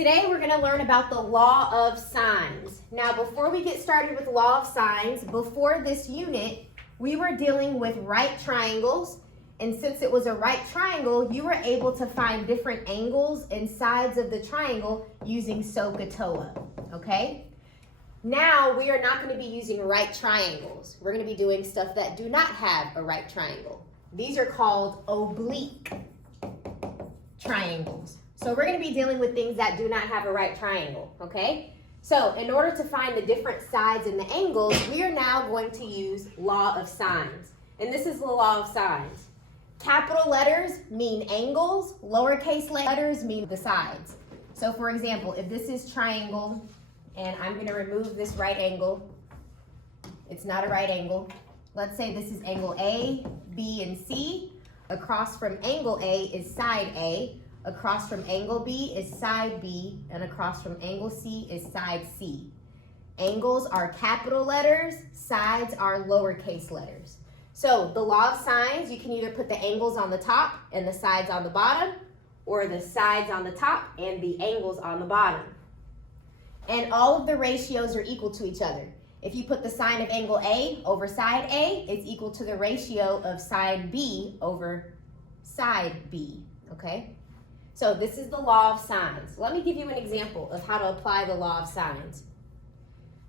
Today we're going to learn about the law of sines. Now before we get started with law of sines, before this unit, we were dealing with right triangles. And since it was a right triangle, you were able to find different angles and sides of the triangle using SOHCAHTOA, okay? Now we are not going to be using right triangles. We're going to be doing stuff that do not have a right triangle. These are called oblique triangles. So we're going to be dealing with things that do not have a right triangle, okay? So in order to find the different sides and the angles, we are now going to use law of sines. And this is the law of sines. Capital letters mean angles, lowercase letters mean the sides. So for example, if this is triangle, and I'm going to remove this right angle, it's not a right angle. Let's say this is angle A, B, and C. Across from angle A is side A. Across from angle B is side B, and across from angle C is side C. Angles are capital letters, sides are lowercase letters. So the law of sines, you can either put the angles on the top and the sides on the bottom, or the sides on the top and the angles on the bottom. And all of the ratios are equal to each other. If you put the sine of angle A over side A, it's equal to the ratio of side B over side B, okay? So this is the law of sines. Let me give you an example of how to apply the law of sines.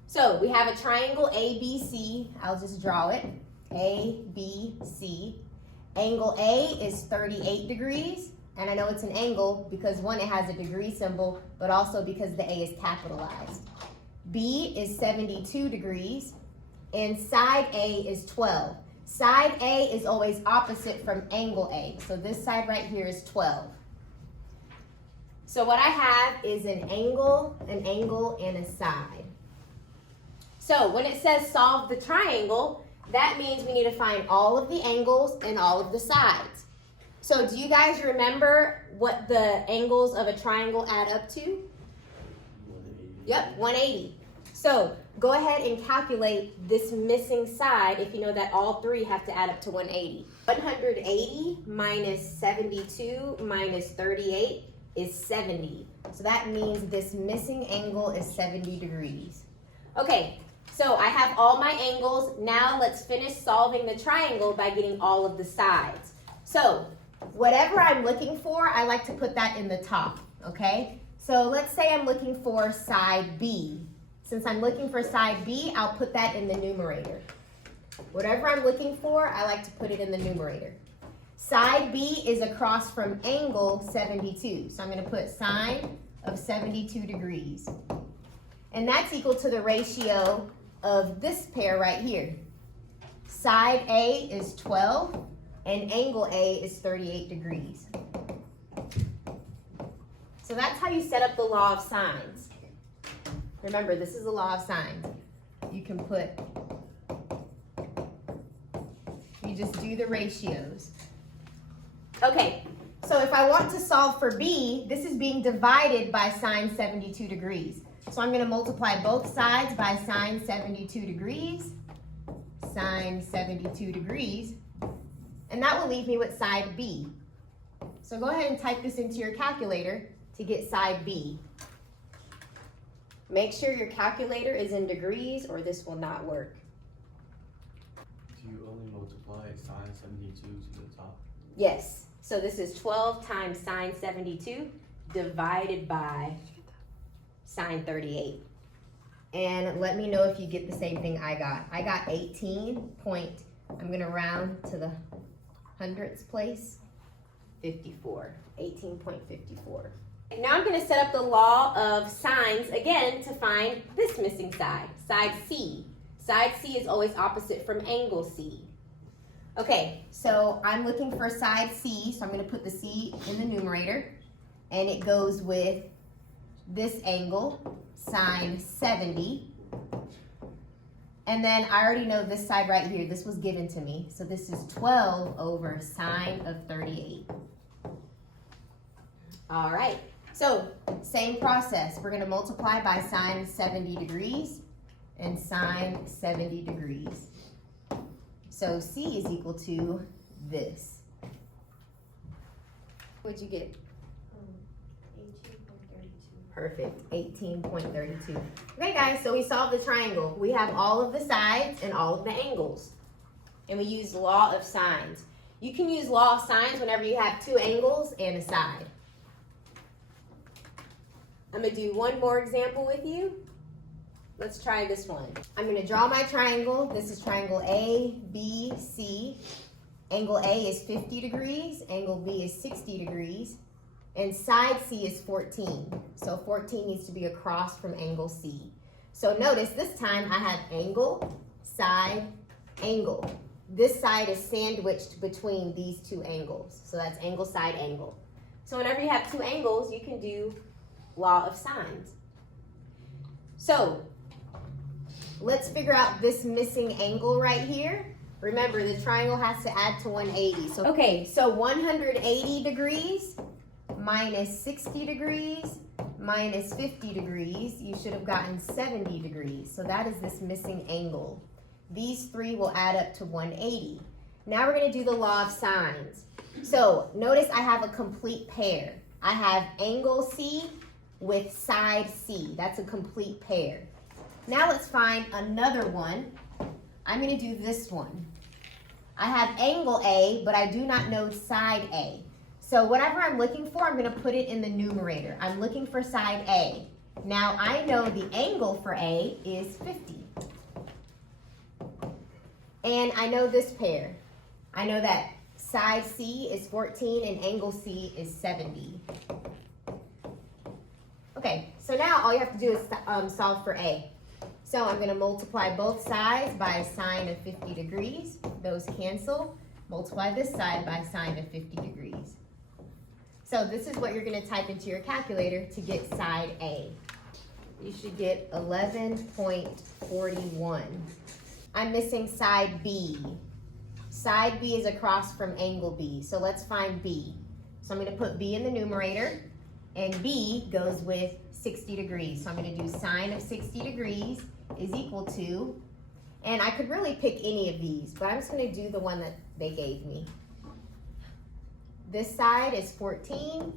So we have a triangle ABC. I'll just draw it. ABC. Angle A is 38 degrees. And I know it's an angle because one, it has a degree symbol, but also because the A is capitalized. B is 72 degrees. And side A is 12. Side A is always opposite from angle A. So this side right here is 12. So what I have is an angle, and a side. So when it says solve the triangle, that means we need to find all of the angles and all of the sides. So do you guys remember what the angles of a triangle add up to? 180. Yep, 180. So go ahead and calculate this missing side if you know that all three have to add up to 180. 180 minus 72 minus 38 is 70. So that means this missing angle is 70 degrees. Okay, so I have all my angles. Now let's finish solving the triangle by getting all of the sides. So whatever I'm looking for, I like to put that in the top, okay? So let's say I'm looking for side B. Since I'm looking for side B, I'll put that in the numerator. Whatever I'm looking for, I like to put it in the numerator. Side B is across from angle 72. So I'm going to put sine of 72 degrees. And that's equal to the ratio of this pair right here. Side A is 12 and angle A is 38 degrees. So that's how you set up the law of sines. Remember, this is the law of sines. You can you just do the ratios. Okay, so if I want to solve for B, this is being divided by sine 72 degrees. So I'm going to multiply both sides by sine 72 degrees, sine 72 degrees, and that will leave me with side B. So go ahead and type this into your calculator to get side B. Make sure your calculator is in degrees or this will not work. Do you only multiply sine 72 to the top? Yes. So this is 12 times sine 72 divided by sine 38. And let me know if you get the same thing I got. I got 18 point, I'm going to round to the hundredths place, 54, 18.54. Now I'm going to set up the law of sines again to find this missing side, side C. Side C is always opposite from angle C. Okay, so I'm looking for side C, so I'm going to put the C in the numerator, and it goes with this angle, sine 70. And then I already know this side right here, this was given to me, so this is 12 over sine of 38. All right, so same process. We're going to multiply by sine 70 degrees and sine 70 degrees. So C is equal to this. What'd you get? 18.32. Perfect, 18.32. Okay guys, so we solved the triangle. We have all of the sides and all of the angles. And we use law of sines. You can use law of sines whenever you have two angles and a side. I'm gonna do one more example with you. Let's try this one. I'm gonna draw my triangle. This is triangle A, B, C. Angle A is 50 degrees, angle B is 60 degrees, and side C is 14. So 14 needs to be across from angle C. So notice this time I have angle, side, angle. This side is sandwiched between these two angles. So that's angle, side, angle. So whenever you have two angles, you can do law of sines. So let's figure out this missing angle right here. Remember, the triangle has to add to 180. So, okay, so 180 degrees minus 60 degrees minus 50 degrees, you should have gotten 70 degrees. So that is this missing angle. These three will add up to 180. Now we're gonna do the law of sines. So notice I have a complete pair. I have angle C with side C. That's a complete pair. Now let's find another one. I'm gonna do this one. I have angle A, but I do not know side A. So whatever I'm looking for, I'm gonna put it in the numerator. I'm looking for side A. Now I know the angle for A is 50. And I know this pair. I know that side C is 14 and angle C is 70. Okay, so now all you have to do is solve for A. So I'm going to multiply both sides by a sine of 50 degrees. Those cancel. Multiply this side by a sine of 50 degrees. So this is what you're going to type into your calculator to get side A. You should get 11.41. I'm missing side B. Side B is across from angle B. So let's find B. So I'm going to put B in the numerator. And B goes with 60 degrees. So I'm going to do sine of 60 degrees is equal to, and I could really pick any of these, but I'm just going to do the one that they gave me. This side is 14,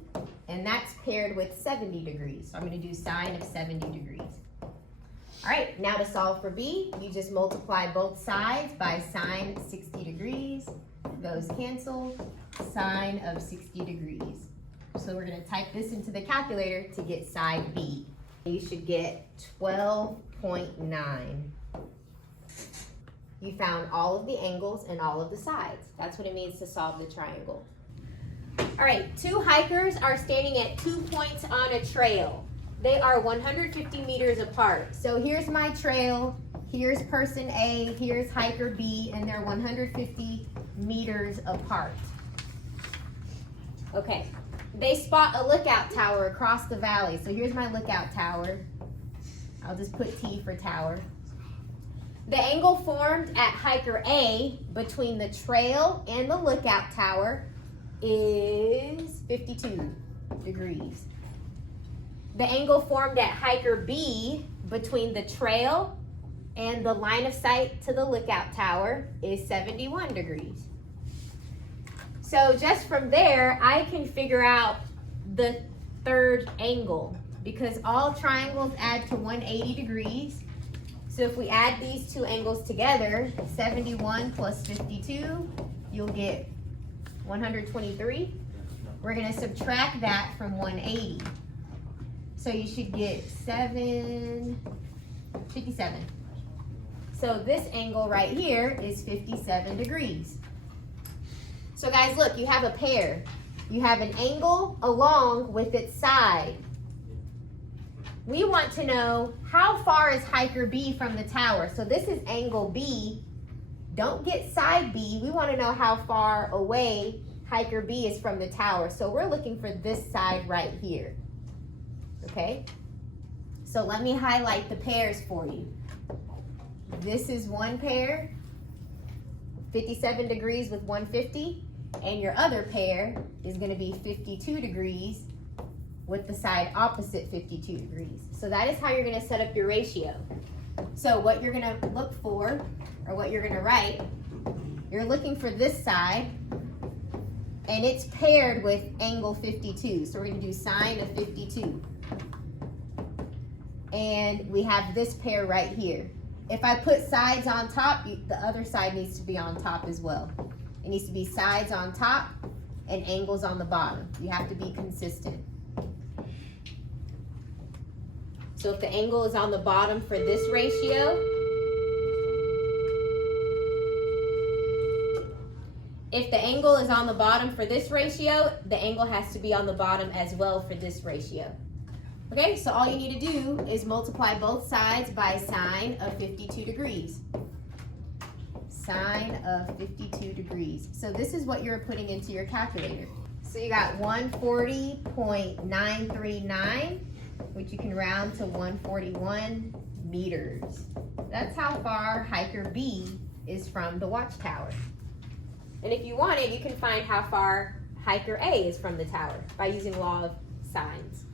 and that's paired with 70 degrees. So I'm going to do sine of 70 degrees. All right, now to solve for B, you just multiply both sides by sine 60 degrees. Those cancel, sine of 60 degrees. So we're going to type this into the calculator to get side B. You should get 12.9. You found all of the angles and all of the sides. That's what it means to solve the triangle. All right, two hikers are standing at 2 points on a trail. They are 150 meters apart. So here's my trail, here's person A, here's hiker B, and they're 150 meters apart. Okay. They spot a lookout tower across the valley. So here's my lookout tower. I'll just put T for tower. The angle formed at hiker A between the trail and the lookout tower is 52 degrees. The angle formed at hiker B between the trail and the line of sight to the lookout tower is 71 degrees. So just from there, I can figure out the third angle because all triangles add to 180 degrees. So if we add these two angles together, 71 plus 52, you'll get 123. We're going to subtract that from 180. So you should get 57. So this angle right here is 57 degrees. So guys, look, you have a pair. You have an angle along with its side. We want to know how far is hiker B from the tower. So this is angle B. Don't get side B. We want to know how far away hiker B is from the tower. So we're looking for this side right here. Okay? So let me highlight the pairs for you. This is one pair, 57 degrees with 150. And your other pair is going to be 52 degrees with the side opposite 52 degrees. So that is how you're going to set up your ratio. So what you're going to look for, or what you're going to write, you're looking for this side, and it's paired with angle 52. So we're going to do sine of 52. and we have this pair right here. If I put sides on top, the other side needs to be on top as well. It needs to be sides on top and angles on the bottom. You have to be consistent. So if the angle is on the bottom for this ratio, if the angle is on the bottom for this ratio, the angle has to be on the bottom as well for this ratio. Okay, so all you need to do is multiply both sides by sine of 52 degrees. Sine of 52 degrees. So this is what you're putting into your calculator. So you got 140.939, which you can round to 141 meters. That's how far hiker B is from the watchtower. And if you wanted, you can find how far hiker A is from the tower by using law of sines.